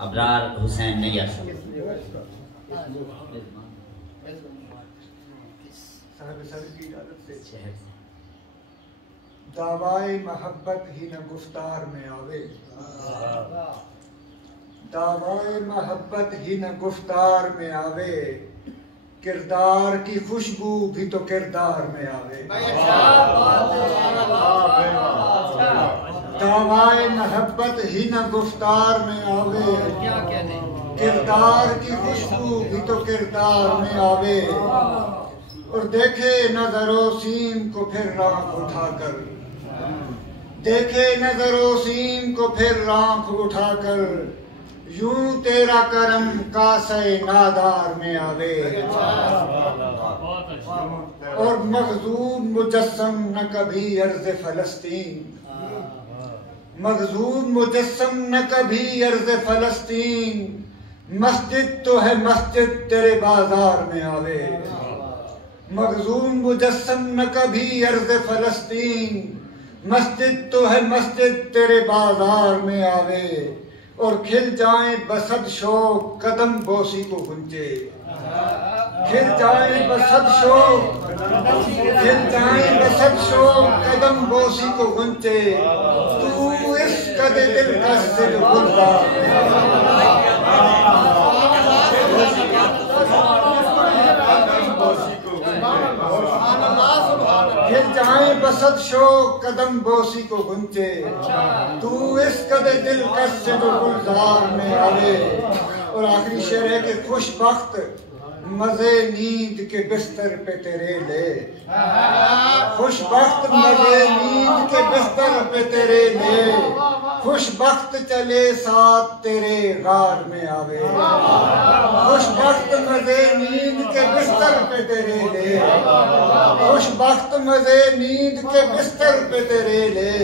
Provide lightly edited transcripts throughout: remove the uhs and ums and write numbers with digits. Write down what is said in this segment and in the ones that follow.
अबरार हुसैन नैयर दावाए मोहब्बत ही न गुफ्तार में आवे, दावाए मोहब्बत ही न गुफ्तार में आवे, किरदार की खुशबू भी तो किरदार में आवे। दावाए मोहब्बत ही न गुफ्तार में आवे, किरदार की खुशबू भी तो किरदार में आवे। और देखे नजरो सीम को फिर राख उठाकर, देखे नजरो सीम को फिर राख उठाकर, यूं तेरा करम कासे नादार में आवे। और मखजूम मुजस्सम न कभी अर्ज़ फलस्तीन, मखजूम मुजस्सम न कभी अर्ज़ फलस्तीन, मस्जिद तो है मस्जिद तेरे बाजार में आवे। मखजूम मुजस्सम न कभी अर्ज़ फलस्तीन, मस्जिद तो है मस्जिद तेरे बाजार में आवे। और खिल जाए बसद शौक कदम बोसी को गुंजे, खिल जाए बसद शौक, खिल जाए बसद शौक कदम बोसी को गुंजे, तू इस कदे दिल का सिर गुलदा। खिल जाए बसद शौक कदम बोसी को गुंजे, तू इस कदे दिल कस से तो गुलजार में आवे। और आखिरी शेर है कि खुशबख्त मजे नींद के बिस्तर पे तेरे ले, खुशबख्त मजे नींद के बिस्तर पे तेरे ले, खुशबख्त चले साथ तेरे गार में आवे। खुशबख्त मजे नींद के बिस्तर पे तेरे ले, खुशबख्त मजे नींद के बिस्तर पे तेरे ले,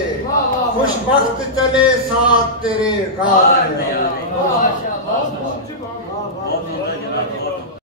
खुशबख्त चले साथ तेरे गार में आवे।